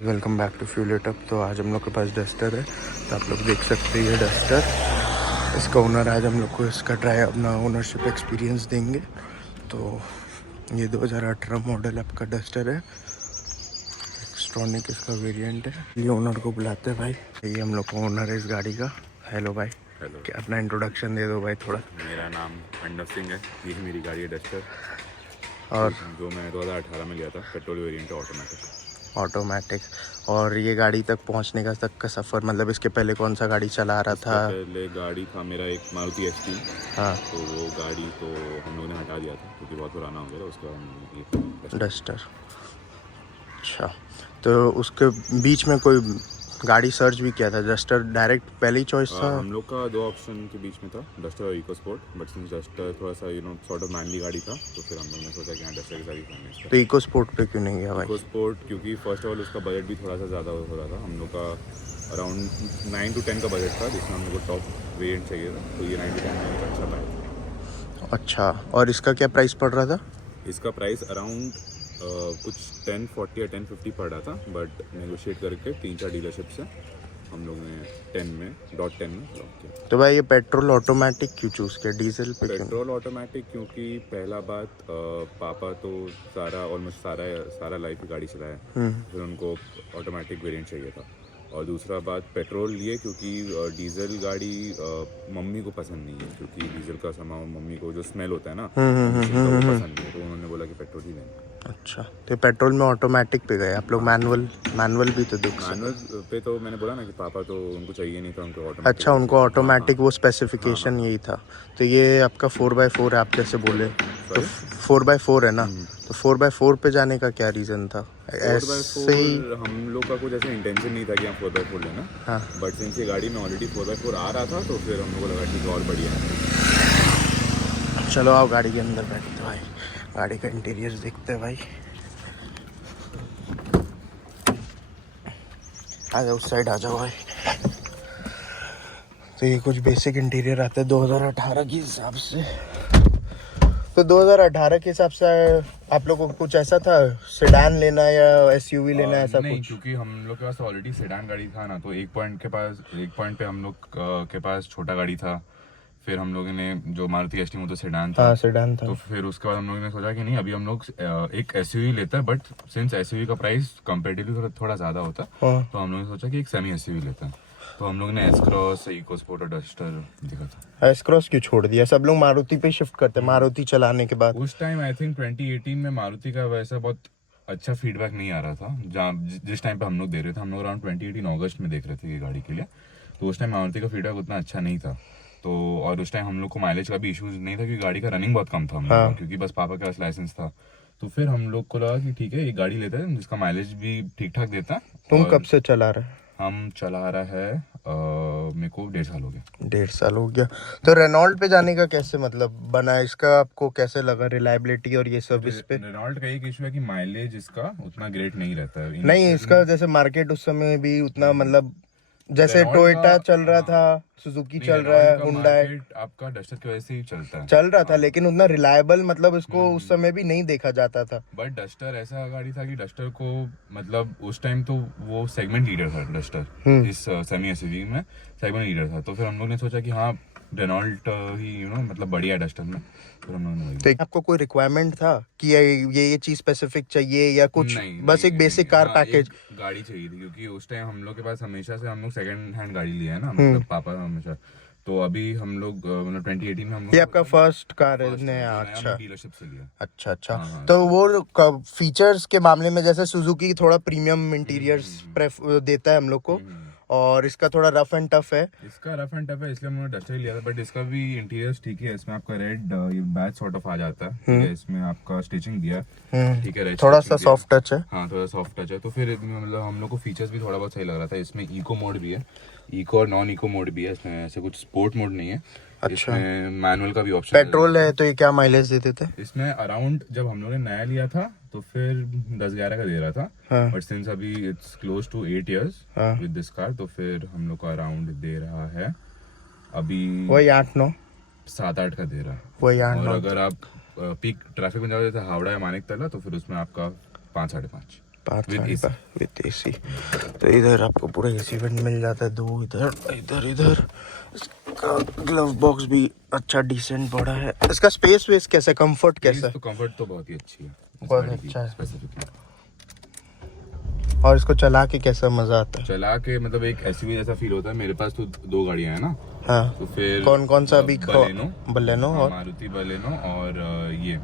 Welcome back to fuel it up. तो आज हम लोग के पास डस्टर है, तो आप लोग देख सकते हैं ये डस्टर। इसका ओनर आज हम लोग को इसका ट्राई अपना ओनरशिप एक्सपीरियंस देंगे। तो ये 2018 मॉडल आपका डस्टर है, एक्सट्रॉनिक इसका वेरिएंट है। ये ओनर को बुलाते हैं भाई। ये हम लोग को ओनर है इस गाड़ी का। हेलो भाई। हेलो, क्या अपना इंट्रोडक्शन दे दो भाई थोड़ा। मेरा नाम मंडप सिंह है। ये मेरी गाड़ी है डस्टर, और जो मैं 2018 में लिया था। Petrol variant automatic. ऑटोमेटिक। और ये गाड़ी तक पहुंचने का तक का सफ़र, मतलब इसके पहले कौन सा गाड़ी चला रहा था? पहले गाड़ी था मेरा एक मारुति एसटी। हाँ, तो वो गाड़ी तो हम लोगों ने हटा दिया था क्योंकि बहुत पुराना हो गया था। उसका हम डस्टर। अच्छा, तो उसके बीच में कोई गाड़ी सर्च भी किया था? डस्टर डायरेक्ट पहली चॉइस था? हम लोग का दो ऑप्शन के बीच में था, डस्टर और Eco Sport. But since Duster थोड़ा सा सॉर्ट ऑफ मैनली गाड़ी था, तो फिर हम लोग ने सोचा कि हाँ डस्टर की सारी फैमिली। तो इको स्पोर्ट पे क्यों नहीं गया भाई? इको स्पोर्ट क्योंकि फर्स्ट ऑफ ऑल उसका बजट भी थोड़ा सा ज़्यादा हो रहा था। हम लोग का अराउंड 9 to 10 का बजट था, जिसमें हम लोग को टॉप वेरिएंट चाहिए था। तो ये 9 to 10 में अच्छा पाया। अच्छा, और इसका क्या प्राइस पड़ रहा था? इसका प्राइस अराउंड कुछ 1040 या 1050 पड़ रहा था, बट नेगोशिएट करके 3-4 डीलरशिप से हम लोग ने 10 में लॉक किया। तो भाई ये पेट्रोल ऑटोमेटिक क्यों चूज़ किया, डीजल पे क्यों? पेट्रोल ऑटोमेटिक क्योंकि पहला बात, पापा तो ऑलमोस्ट सारा लाइफ की गाड़ी चलाया, फिर उनको ऑटोमेटिक वेरिएंट चाहिए था। और दूसरा बात पेट्रोल लिए क्योंकि डीजल गाड़ी मम्मी को पसंद नहीं है, क्योंकि डीजल का सामान मम्मी को जो स्मेल होता है ना, वो पसंद नहीं है। तो उन्होंने बोला कि पेट्रोल ही लेना। अच्छा, तो पेट्रोल में ऑटोमेटिक पे गए आप लोग? मैनुअल भी तो दुख से। मैनुअल पे तो मैंने बोला ना कि पापा तो उनको चाहिए नहीं था, उनको ऑटोमेटिक। अच्छा, उनको ऑटोमेटिक वो स्पेसिफिकेशन यही था। तो ये आपका 4x4 है, आप जैसे बोले, तो 4x4 है ना? तो 4x4 पे जाने का क्या रीज़न था? ऐसे ही 4x4 हम लोग का कुछ ऐसे इंटेंशन नहीं था कि हम 4x4 लेना। हाँ। बट सिंस ये गाड़ी में ऑलरेडी 4x4 आ रहा था, तो फिर हम लोग को लगा कि और बढ़िया है। चलो आओ गाड़ी के अंदर बैठते भाई, गाड़ी का इंटीरियर देखते हैं भाई। आ जाओ, उस साइड आ जाओ भाई। तो ये कुछ बेसिक इंटीरियर आता है 2018 के हिसाब से। तो 2018 के हिसाब से आप लोगों को कुछ ऐसा था, सेडान लेना या एसयूवी लेना, ऐसा नहीं, कुछ? क्योंकि हम लोग के पास ऑलरेडी सेडान गाड़ी था ना, तो एक पॉइंट पे हम लोग के पास छोटा गाड़ी था। फिर हम लोगों ने जो मारुति एसटी में तो सेडान था। हाँ, सेडान था। तो फिर उसके बाद हम लोगों ने सोचा कि नहीं, अभी हम लोग एक एसयूवी लेते हैं। बट सिंस एसयूवी का प्राइस कंपेरेटिवली थोड़ा ज़्यादा होता है, हाँ। तो हम लोगों ने सोचा कि एक सेमी एसयूवी लेते हैं। तो हम लोग ने एस क्रॉस, इको स्पोर्ट और डस्टर देखा था। एस क्रॉस क्यों छोड़ दिया? सब लोग मारुति पे शिफ्ट करते हैं मारुति चलाने के बाद। उस टाइम आई थिंक 2018 में मारुति का वैसा बहुत अच्छा फीडबैक नहीं आ रहा था। जहाँ जिस टाइम पे हम लोग दे रहे थे, हम लोग अराउंड 2018 अगस्त में देख रहे थे ये गाड़ी के लिए। तो उस टाइम मारुति का फीडबैक उतना अच्छा नहीं था। तो और उस टाइम हम लोग को माइलेज का भी इशूज नहीं था, क्योंकि गाड़ी का रनिंग बहुत कम था हम लोग का, क्योंकि बस पापा के पास लाइसेंस था। तो फिर हम लोग को लगा कि ठीक है, एक गाड़ी लेते हैं जिसका माइलेज भी ठीक ठाक देता है। तुम कब से चला रहे? हम चला रहा है मेरे को 1.5 साल हो गया। 1.5 साल हो गया। तो रेनॉल्ट पे जाने का कैसे मतलब बना? इसका आपको कैसे लगा, रिलायबिलिटी और ये सर्विस पे? रेनॉल्ट का एक इशू है कि माइलेज इसका उतना ग्रेट नहीं रहता है। नहीं, इसका जैसे मार्केट उस समय भी उतना, मतलब जैसे टोयोटा चल रहा था, सुजुकी चल रहा है, हुंडई आपका डस्टर की वजह से ही चलता है, चल रहा था, लेकिन उतना रिलायबल मतलब इसको उस समय भी नहीं देखा जाता था। बट डस्टर ऐसा गाड़ी था कि डस्टर को मतलब उस टाइम तो वो सेगमेंट लीडर था डस्टर। इस सेमी एसयूवी में सेगमेंट लीडर था। तो फिर हम लोग ने सोचा कि हाँ रेनॉल्ट ही मतलब बढ़िया है डस्टर में। फिर हम लोग ने तो आपको कोई रिक्वायरमेंट था कि ये चीज स्पेसिफिक चाहिए या कुछ? नहीं, बस एक बेसिक कार पैकेज गाड़ी चाहिए थी, क्योंकि उस टाइम हम लोग के पास हमेशा से हम लोग सेकंड हैंड गाड़ी लिया है ना, मतलब पापा हमेशा। तो अभी हम लोग मतलब 2018 में हम लोग, ये आपका फर्स्ट कार है नया? अच्छा, डीलरशिप से लिया। अच्छा। हाँ, तो वो फीचर्स के मामले में जैसे सुजुकी थोड़ा प्रीमियम इंटीरियर्स देता है हम लोग को, और इसका थोड़ा रफ एंड टफ है। इसका रफ एंड टफ है, इसलिए हमने डस्टर लिया था। बट इसका भी इंटीरियर्स ठीक है। इसमें आपका रेड ये बैच सॉर्ट ऑफ आ जाता है, ठीक है। इसमें आपका स्टिचिंग दिया, ठीक है, थोड़ा सा सॉफ्ट टच है। हाँ, थोड़ा सॉफ्ट टच है। तो फिर मतलब हम लोग को फीचर्स भी थोड़ा बहुत सही लग रहा था। इसमें इको मोड भी है, इको और नॉन इको मोड भी है। इसमें ऐसे कुछ स्पोर्ट मोड नहीं है। अच्छा। इसमें मैनुअल का भी ऑप्शन पेट्रोल है, तो ये क्या माइलेज देते थे? इसमें अराउंड, जब हम लोग ने नया लिया था तो फिर 10-11 का दे रहा था। बट सिंस अभी it's close to 8 years with this car, तो फिर हम लोग को अराउंड दे रहा है अभी वही 8-9 7-8 का दे रहा है। वही और अगर आप पीक ट्रैफिक में जाओगे जैसे हावड़ा या मानिकतला, तो फिर उसमें आपका 5-5.5। 5 With साल AC. का विद एसी। तो इधर आपको पूरा एसी वेंट मिल जाता है, 2 इधर इधर इधर। इसका ग्लव बॉक्स भी अच्छा डिसेंट बड़ा है। इसका स्पेस वेस कैसा, कंफर्ट कैसा है? तो कंफर्ट तो बहुत ही अच्छी है, इस बहुत गाड़ी की अच्छा है। specifically। और इसको चला के कैसा मजा आता है? चला के मतलब एक एसयूवी जैसा फील होता है। मेरे पास तो 2 गाड़ियां हैं ना, हाँ, तो फिर कौन कौन सा अभी? बलेनो और मारुति बलेनो और ये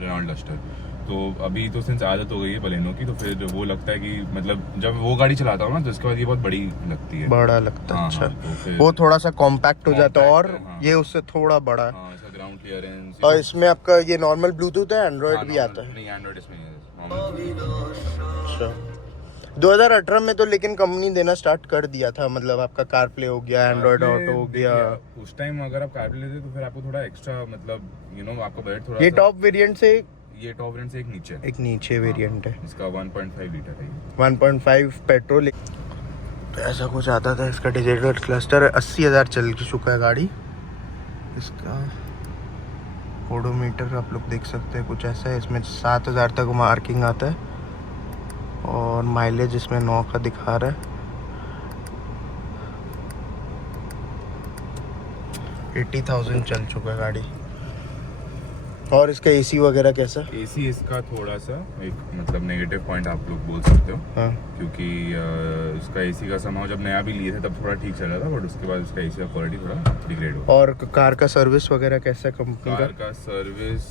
रेनॉल्ट डस्टर। तो अभी तो सिंस आदत हो गई है बलेनो की, तो फिर वो लगता है कि मतलब जब वो गाड़ी चलाता हूँ ना, तो इसके बाद ये बहुत बड़ी लगती है, बड़ा लगता है। हाँ, अच्छा, हाँ, तो फिर वो थोड़ा सा कॉम्पैक्ट हो जाता है और compact है, हाँ। ये उससे थोड़ा बड़ा है। हाँ, इसका ग्राउंड क्लियरेंस। और इसमें आपका ये नॉर्मल ब्लूटूथ है, एंड्रॉयड भी आता है? नहीं, एंड्रॉइड इसमें नहीं है, normal। अच्छा, 2018 में तो लेकिन कंपनी देना स्टार्ट कर दिया था, मतलब आपका कार प्ले हो गया, एंड्रॉयड CarPlay ऑटो हो गया। देखिए, उस टाइम अगर आप CarPlay लेते तो फिर आपको थोड़ा एक्स्ट्रा मतलब आपका बजट थोड़ा ये सा- टॉप वेरिएंट से ये टॉप रेंज से एक नीचे है। एक नीचे वेरिएंट है, इसका 1.5 लीटर है ये। 1.5 पेट्रोल। तो ऐसा कुछ आता था। इसका डिजिटल क्लस्टर है, 80,000 चल चुका है गाड़ी। इसका ओडोमीटर आप लोग देख सकते हैं, कुछ ऐसा है। इसमें 7,000 तक मार्किंग आता है और माइलेज इसमें 9 का दिखा रहा है। 80,000 चल चुका है गाड़ी। और इसका एसी वगैरह कैसा? एसी इसका थोड़ा सा एक मतलब नेगेटिव पॉइंट आप लोग बोल सकते हो, हाँ, क्योंकि इसका एसी का समाव जब नया भी लिए थे तब थोड़ा ठीक चल रहा था, बट उसके बाद इसका एसी का क्वालिटी थोड़ा डिग्रेड हो। और कार का सर्विस वगैरह कैसा कंपनी कार का सर्विस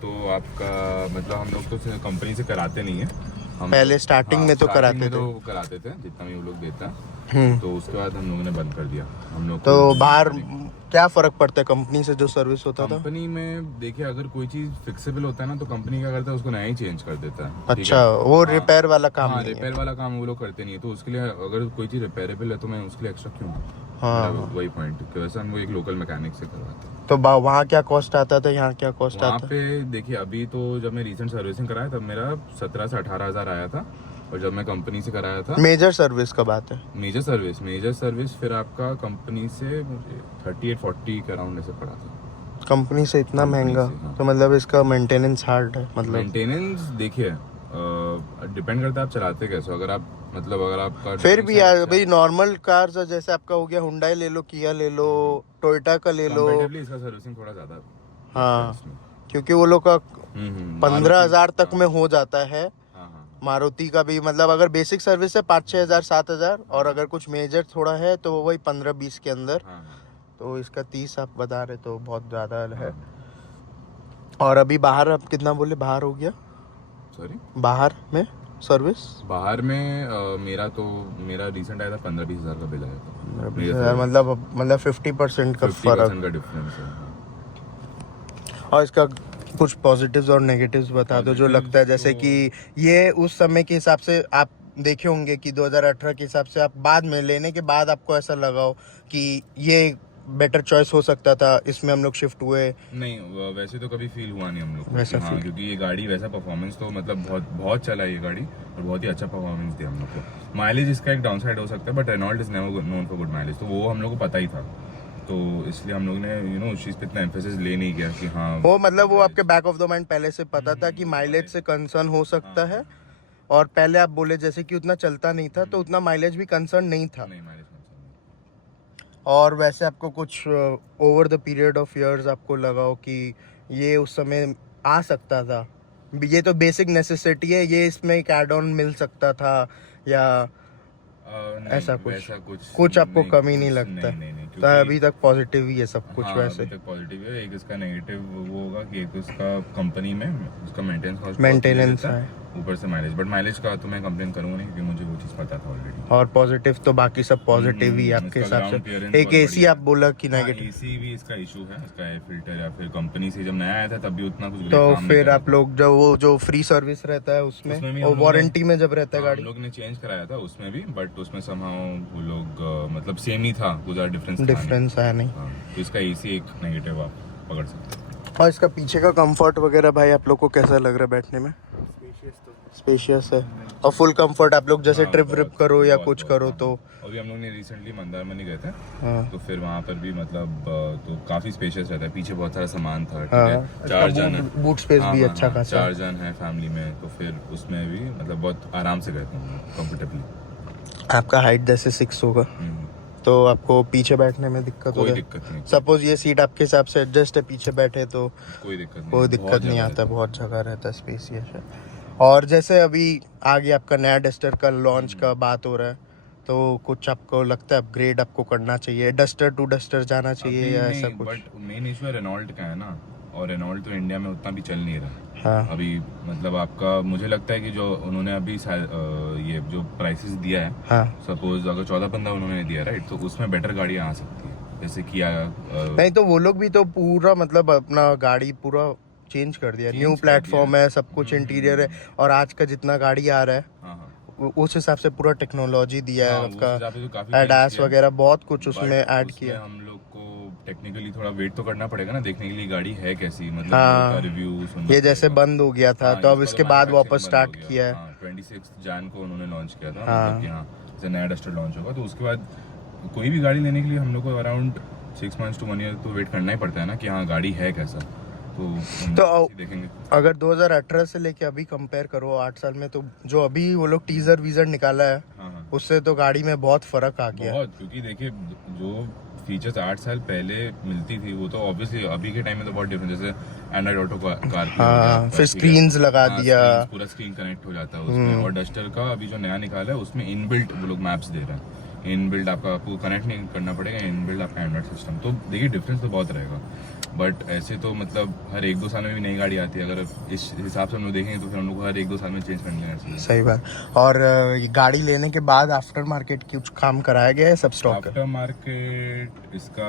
तो आपका मतलब हम लोग तो कंपनी से कराते नहीं है। हम पहले स्टार्टिंग में तो स्टार्टिंग कराते में तो कराते थे जितना भी वो लोग देता है, हम्म। तो उसके बाद हम लोगों ने बंद कर दिया। हम लोग तो को बाहर क्या फर्क पड़ता है कंपनी से जो सर्विस होता था? कंपनी में देखिए, अगर कोई चीज फिक्सेबल होता है ना, तो कंपनी क्या करता है, उसको नया ही चेंज कर देता है। ठीक अच्छा, है? वो हाँ, रिपेयर वाला काम हाँ, नहीं है। रिपेयर वाला काम वो लोग करते नहीं है, तो उसके लिए अगर कोई चीज रिपेयरेबल है तो मैं उसके लिए एक्स्ट्रा क्यों दूं? हाँ, मेरा वही पॉइंट कि वैसे हम वो एक लोकल मैकेनिक से करवाते हैं। तो वहाँ क्या कॉस्ट आता था, यहाँ क्या कॉस्ट वहाँ आता है? पे देखिए, अभी तो जब मैं रिसेंट सर्विसिंग कराया तब मेरा 17 से 18,000 आया था, और जब मैं कंपनी से कराया था मेजर सर्विस का बात है? मेजर सर्विस फिर आपका कंपनी से मुझे 38-40 के अराउंड ऐसे पड़ा था। कंपनी से इतना कंपनी महंगा? से, हाँ। तो मतलब इसका मेंटेनेंस हार्ड है मतलब? मेंटेनेंस देखिए डिपेंड करता है आप चलाते कैसे हो। अगर आप मतलब अगर आपका फिर भी यार अच्छा- भाई, नॉर्मल कार जैसे आपका हो गया, हुंडई ले लो, किया ले लो, टोयोटा का ले लो। comparatively इसका सर्विसिंग थोड़ा ज्यादा लगता है हाँ, इसमें। क्योंकि वो लोग का हम्म, 15,000 तक हाँ, में हो जाता है। हाँ, हाँ, मारुति का भी मतलब अगर बेसिक सर्विस है 5-6 हज़ार 7,000, और अगर कुछ मेजर थोड़ा है तो वो वही 15-20 के अंदर। हाँ, हाँ, तो इसका 30 आप बता रहे तो बहुत ज़्यादा है। हाँ। और अभी बाहर आप कितना बोले, बाहर हो गया? सॉरी, बाहर में सर्विस बाहर में मेरा रिसेंट आया था 15-20 हज़ार का बिल आया था। 20,000, मतलब 50% का 50% फर्क। का डिफरेंस है, हाँ। और इसका कुछ पॉजिटिव्स और नेगेटिव्स बता दो जो लगता है, जैसे तो- कि ये उस समय के हिसाब से आप देखे होंगे कि 2018 के हिसाब से आप बाद में लेने के बाद आपको ऐसा लगा हो कि ये बेटर चॉइस हो सकता था, इसमें हम लोग शिफ्ट हुए। नहीं, वैसे तो कभी फील हुआ नहीं हम लोग को वैसा कि हाँ, feel- क्योंकि ये गाड़ी वैसा परफॉर्मेंस तो मतलब बहुत बहुत चला है ये गाड़ी, और बहुत ही अच्छा परफॉर्मेंस दिया हम लोग को। माइलेज इसका एक डाउन साइड हो सकता है, but Renault is never known for good mileage, तो वो हम लोग को पता ही था। तो इसलिए हम लोग ने उस चीज़ पे इतना एम्फेसिस ले नहीं किया कि हाँ वो मतलब वो आपके बैक ऑफ द माइंड पहले से पता था कि माइलेज से कंसर्न हो सकता है। और पहले आप बोले जैसे कि उतना चलता नहीं था, तो उतना माइलेज भी कंसर्न नहीं था। नहीं, माइलेज और वैसे आपको कुछ over the period of years आपको लगा हो कि ये उस समय आ सकता था, ये तो बेसिक नेसेसिटी है, ये इसमें एक एड ऑन मिल सकता था, या ऐसा कुछ आपको कमी नहीं लगता? नहीं, तो अभी तक पॉजिटिव ही है सब कुछ? हाँ, वैसे अभी तक पॉजिटिव है। एक इसका नेगेटिव वो होगा कि एक इसका कंपनी में इसका मेंटेनेंस है। ऊपर से माइलेज, बट माइलेज का तो मैं कंप्लेन करूंगा नहीं, क्योंकि मुझे वो चीज़ पता था ऑलरेडी। और पॉजिटिव तो बाकी सब पॉजिटिव ही है आपके इसका हिसाब ground से। clearance एक बहुत एसी बढ़िया आप बोला कि हाँ, नेगेटिव, एसी भी इसका इशू है, इसका एयर फिल्टर, या फिर कंपनी से जब नया आया था तब भी उतना कुछ great तो काम नहीं फिर करा आप था। लोग जो फ्री सर्विस रहता है उसमें उसमें भी और हम लोग वारंटी में जब रहता है हाँ, गाड़ी, हम लोग ने चेंज कराया था उसमें भी, बट उसमें somehow वो लोग मतलब सेम ही था, कुछ डिफरेंस डिफरेंस आया नहीं। हाँ, तो इसका एसी एक नेगेटिव आप पकड़ सकते हैं। और इसका पीछे का कंफर्ट वगैरह भाई आप लोग को कैसा लग रहा है बैठने में? स्पेशियस है और फुल कंफर्ट। आप लोग जैसे हाँ, ट्रिप व्रिप बहुत- करो या बहुत- कुछ बहुत, करो हाँ। तो। अभी हम लोग ने रिसेंटली मंदारमनी गए थे, हाँ तो फिर वहाँ पर भी मतलब तो काफी स्पेशियस रहता है, पीछे बहुत सारा सामान था, ठीक हाँ, है, इसका 4 जन है, बूट स्पेस हाँ, भी हाँ, अच्छा हाँ, खासा 4 जन है फैमिली में, तो फिर उसमें भी मतलब बहुत आराम से गए थे कंफर्टेबली। आपका हाइट जैसे 6 होगा तो आपको पीछे बैठने में दिक्कत कोई होगा। दिक्कत नहीं, सपोज ये सीट आपके हिसाब से एडजस्ट है, पीछे बैठे तो कोई दिक्कत नहीं, कोई बहुत दिक्कत नहीं जगह आता, रहता है। बहुत जगह रहता है, स्पेसियस है। और जैसे अभी आगे आपका नया डस्टर का लॉन्च का बात हो रहा है, तो कुछ आपको लगता है अपग्रेड आपको करना चाहिए, डस्टर टू डस्टर जाना चाहिए अभी या नहीं, ऐसा कुछ? बट मेन इशू है रेनॉल्ट का है ना, और रेनॉल्ट तो इंडिया में उतना भी चल नहीं रहा हाँ अभी। मतलब आपका मुझे लगता है कि जो उन्होंने अभी ये जो प्राइसेस दिया है, हाँ। सपोज अगर 14-15 उन्होंने दिया राइट, तो उसमें बेटर गाड़ियाँ आ सकती है, जैसे किया नहीं तो वो लोग भी तो पूरा मतलब अपना गाड़ी पूरा चेंज कर दिया, न्यू कर प्लेटफॉर्म दिया। है, सब कुछ इंटीरियर है, और आज का जितना गाड़ी आ रहा है हाँ हाँ उस हिसाब से पूरा टेक्नोलॉजी दिया है हाँ, उस आपका, हिसाब से तो काफी change एडास किया है। वगैरह बहुत कुछ But उसमें ऐड उसमें किया। हम लोग को टेक्निकली थोड़ा वेट तो करना पड़ेगा ना, देखने के लिए गाड़ी है कैसी, मतलब हाँ, लोगों का रिव्यू सुनना ये जैसे पड़ेगा। बंद हो गया था हाँ, तो अब इसका इसके बाद manufacturing वापस बंद स्टार्ट हो गया। किया है। हाँ, 26 जैन को उन्होंने लॉन्च किया था, हाँ। मतलब कि हाँ जैसे नया डस्टर लॉन्च होगा, तो उसके बाद कोई भी गाड़ी लेने के लिए हम लोग को अराउंड 6 months to 1 year तो वेट करना ही पड़ता है ना, कि हाँ गाड़ी है कैसा, तो हम तो ऐसे ही देखेंगे। अगर 2018 से लेके अभी कंपेयर करो 8 साल में, तो जो अभी वो लोग टीजर वीजर निकाला है हाँ हाँ उससे तो गाड़ी में बहुत फर्क आ गया। बहुत, क्योंकि देखिए जो फीचर्स 8 साल पहले मिलती थी वो तो ऑब्वियसली अभी के टाइम में तो बहुत डिफरेंट, जैसे एंड्रॉइड ऑटो कार हाँ, फिर स्क्रीन्स लगा दिया। पूरा स्क्रीन कनेक्ट हो जाता है उसमें, और डस्टर का अभी जो नया निकाला है उसमें इनबिल्ट वो लोग मैप्स दे रहे हैं, इनबिल्ट आपको कनेक्ट नहीं करना पड़ेगा, इनबिल्ट आपका एंड्रॉइड सिस्टम, तो देखिए डिफरेंस तो बहुत रहेगा। बट ऐसे तो मतलब हर 1-2 साल में भी नई गाड़ी आती है, अगर इस हिसाब से हम लोग देखेंगे तो फिर हम लोग को हर 1-2 साल में चेंज करनी है। सही बात। और ये गाड़ी लेने के बाद आफ्टर मार्केट कुछ काम कराया गया है, सब स्टॉक है? आफ्टर मार्केट इसका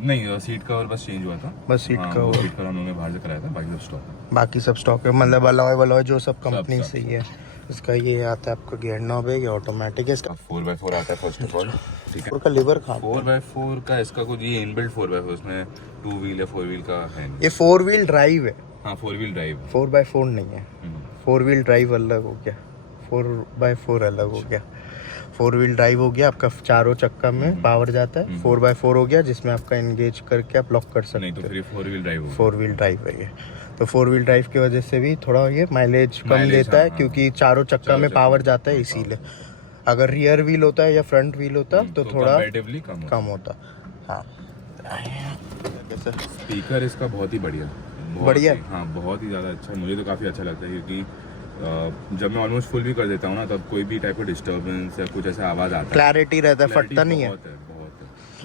नहीं, सीट कवर बस चेंज हुआ था, बस सीट हाँ, कवर। सीट कवर हम लोगों ने बाहर से कराया था, बाकी सब स्टॉक है। बाकी सब स्टॉक है, मतलब अलॉय वलॉय जो सब कंपनी सब, से ही है। इसका ये आता है आपका गियर नॉब है, ये ऑटोमेटिक है। इसका 4x4 आता है फर्स्ट ऑफ ऑल, ठीक है। का लीवर कहाँ पे? 4x4 का इसका कुछ ये इनबिल्ट 4x4, उसमें 2 व्हील या 4 व्हील का है नहीं। ये 4 व्हील ड्राइव है, हाँ 4 व्हील ड्राइव, 4x4 नहीं है। 4 व्हील ड्राइव अलग हो गया, 4x4 अलग हो गया। 4 व्हील ड्राइव हो गया आपका, चारों चक्का में पावर जाता है। 4x4 हो गया जिसमें आपका एंगेज करके आप लॉक कर सकते नहीं तो हो। फिर 4 व्हील ड्राइव 4 व्हील ड्राइव है ये, तो 4 व्हील ड्राइव की वजह से भी थोड़ा ये माइलेज कम माइलेज, देता है, हाँ, क्योंकि चारों चक्का में पावर जाता है इसीलिए। अगर रियर व्हील होता है या फ्रंट व्हील होता तो थोड़ा कंपैरेटिवली कम होता। हाँ, स्पीकर इसका बहुत ही बढ़िया, बढ़िया? हाँ बहुत ही ज़्यादा अच्छा, मुझे तो काफ़ी अच्छा लगता है, क्योंकि जब मैं ऑलमोस्ट फुल भी कर देता हूँ ना, तब कोई भी टाइप का डिस्टर्बेंस या कुछ ऐसा आवाज़ आता है, क्लैरिटी रहता है, Clarity फटता नहीं है। बहुत है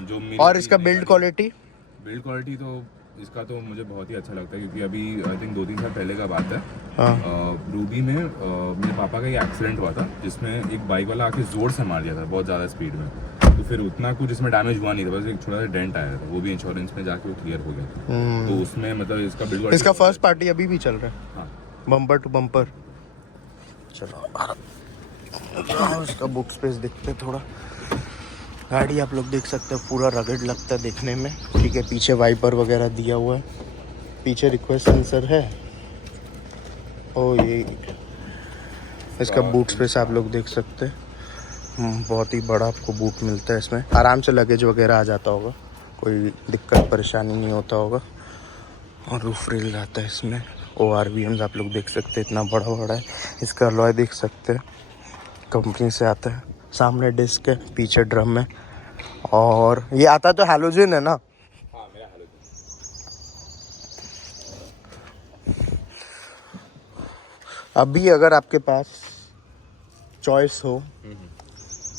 जो मेरी और इसका बिल्ड क्वालिटी तो इसका तो मुझे बहुत ही अच्छा लगता है, क्योंकि अभी आई थिंक 2-3 साल पहले का बात है, हाँ। रूबी में मेरे पापा का एक एक्सीडेंट हुआ था, जिसमें एक बाइक वाला आके जोर से मार दिया था बहुत ज़्यादा स्पीड में, तो फिर उतना कुछ इसमें डैमेज हुआ नहीं था, बस एक छोटा सा डेंट आया था, वो भी इंश्योरेंस में जाके वो क्लियर हो गया था। तो उसमें मतलब इसका बिल्ड, इसका फर्स्ट पार्टी अभी भी चल रहा है, हाँ बम्पर टू बम्पर। चलो इसका बुक स्पेस देखते हैं थोड़ा। गाड़ी आप लोग देख सकते हो, पूरा रगड़ लगता है देखने में, ठीक है। पीछे वाइपर वगैरह दिया हुआ है, पीछे रिक्वेस्ट सेंसर है, और ये इसका बूट स्पेस आप लोग देख सकते हैं, बहुत ही बड़ा आपको बूट मिलता है इसमें, आराम से लगेज वगैरह आ जाता होगा, कोई दिक्कत परेशानी नहीं होता होगा। और रूफ रेल आता है इसमें, ORVMs आप लोग देख सकते हैं, इतना बड़ा बड़ा है। इसका अलॉय देख सकते हैं, कंपनी से आता है। सामने डिस्क है, पीछे ड्रम है, और ये आता तो हैलोजन है ना? हाँ मेरा हैलोजन। अभी अगर आपके पास चॉइस हो,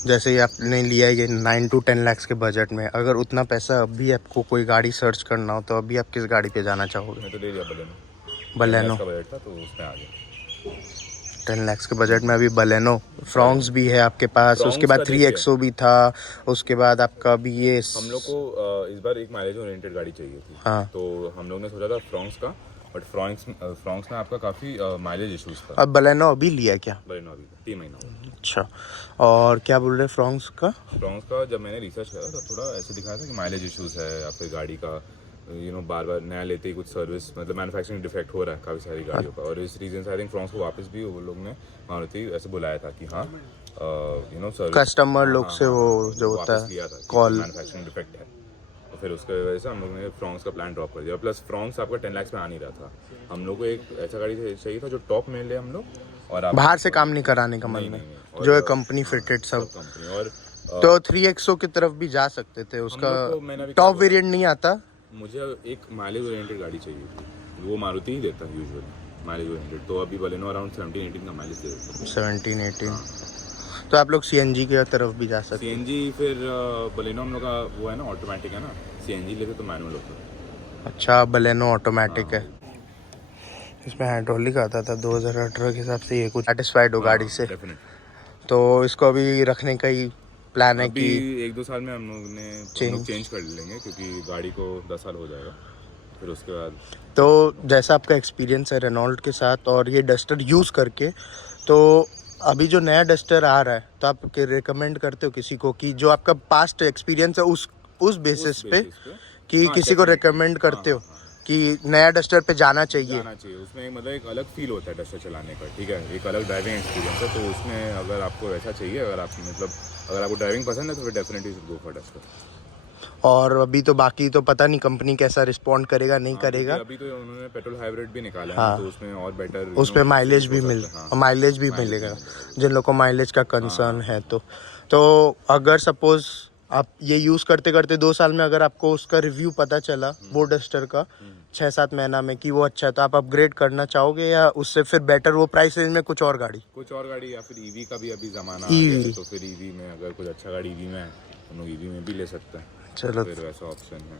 जैसे ये आपने लिया ये 9 to 10 लाख के बजट में, अगर उतना पैसा अभी आपको कोई गाड़ी सर्च करना हो, तो अभी आप किस गाड़ी पे जाना चाहोगे? मैं तो ले लिया बलेनो। का बजट था तो उसमें आ गया। 10 लाख के बजट में अभी बलेनो, फ्रॉन्क्स भी है आपके पास, उसके बाद 3XO भी था, उसके बाद आपका अभी ये हम लोग को इस बार एक माइलेज ओरिएंटेड गाड़ी चाहिए थी, हाँ। तो हम लोग ने सोचा था फ्रॉन्क्स का, बट फ्रॉन्क्स में आपका काफ़ी माइलेज इशूज था। अब बलेनो अभी लिया क्या? बलेनो अभी 3 महीना हुआ। अच्छा, और क्या बोल रहे फ्रॉन्क्स का? फ्रॉन्क्स का जब मैंने रिसर्च करा तो थोड़ा ऐसे दिखाया था कि माइलेज इशूज है, या फिर गाड़ी का यू नो बार बार नया लेते ही कुछ सर्विस मतलब मैन्युफैक्चरिंग डिफेक्ट हो रहा है काफ़ी सारी गाड़ियों का, और इस रीज़न से आई थिंक फ्रांस को वापस भी वो लोग ने मारुति ऐसे बुलाया था कि हाँ यू नो सर्विस कस्टमर लोग से वो जो होता है लिया था कॉल। मैन्युफैक्चरिंग डिफेक्ट है, तो फिर उसके वजह से हम लोग ने फ्रांस का प्लान ड्रॉप कर दिया। प्लस फ्रांस आपका 10 लाख में आ नहीं रहा था, हम लोग को एक ऐसा गाड़ी चाहिए था जो टॉप में ले हम लोग, और आप बाहर से काम नहीं कराने का मन नहीं, में, नहीं, और जो है कंपनी फिटेड सब। कंपनी और तो 3XO की तरफ भी जा सकते थे, उसका हम लोग को मैंने अभी टॉप क्या वेरिएंट नहीं आता। मुझे एक माइलेज ओरिएंटेड गाड़ी चाहिए थी, वो मारुति ही देता है यूजुअली माइलेज ओरिएंटेड, तो अभी बलेनो अराउंड 17-18 का माइलेज दे देता है। 17-18 तो आप लोग CNG की तरफ भी जा सकते हैं। सीएनजी फिर बलेनो हम लोग का वो है ना ऑटोमेटिक है ना, सीएनजी लेते तो मैनुअल होता। अच्छा, बलेनो ऑटोमेटिक है, इसमें हाइड्रोलिक आता था 2018 के हिसाब से। ये कुछ सेटिस्फाइड हो गाड़ी से, डेफिनेट। तो इसको अभी रखने का ही प्लान है अभी कि 1-2 साल में हम लोग चेंज कर लेंगे, क्योंकि गाड़ी को 10 साल हो जाएगा, फिर उसके बाद। तो जैसा आपका एक्सपीरियंस है रेनॉल्ट के साथ और ये डस्टर यूज़ करके, तो अभी जो नया डस्टर आ रहा है, तो आप रिकमेंड करते हो किसी को कि जो आपका पास्ट एक्सपीरियंस है उस बेसिस पे कि हाँ, किसी को रिकमेंड करते हो कि नया डस्टर पे जाना चाहिए? उसमें मतलब एक अलग फील होता है डस्टर चलाने का, ठीक है, एक अलग ड्राइविंग एक्सपीरियंस है, तो उसमें अगर आपको ऐसा चाहिए, अगर आपको ड्राइविंग पसंद है तो फिर डेफिनेटली गो फॉर डस्टर। और अभी तो बाकी तो पता नहीं कंपनी कैसा रिस्पॉन्ड करेगा नहीं करेगा। अभी तो उन्होंने पेट्रोल हाइब्रिड भी निकाला है, हाँ, तो उसमें और बेटर उसमें माइलेज भी माइलेज भी मिलेगा जिन लोग को माइलेज का कंसर्न है। तो अगर सपोज आप ये यूज़ करते करते 2 साल में अगर आपको उसका रिव्यू पता चला वो डस्टर का 6-7 महीना में कि वो अच्छा है, तो आप अपग्रेड करना चाहोगे या उससे फिर बेटर वो प्राइस रेंज में कुछ और गाड़ी या फिर ईवी का भी अभी जमाना आ गया है, तो फिर ईवी में अगर कुछ अच्छा गाड़ी ईवी में है तो हम लोग ईवी में भी ले सकते हैं। चलो, फिर वैसा ऑप्शन है।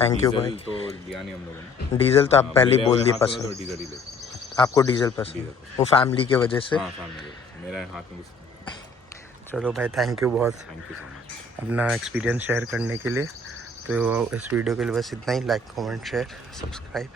थैंक यू भाई। तो लिया नहीं हम लोगों ने, डीजल तो आप पहले बोल दिए तो पसंद, डीजल ही ले। आपको डीजल पसंद, वो फैमिली की वजह से। हाँ, फैमिली मेरा हाथ में कुछ। चलो भाई, थैंक यू बहुत थैंक यू सो मच अपना एक्सपीरियंस शेयर करने के लिए। तो इस वीडियो के लिए बस इतना ही। Like, comment, share, subscribe.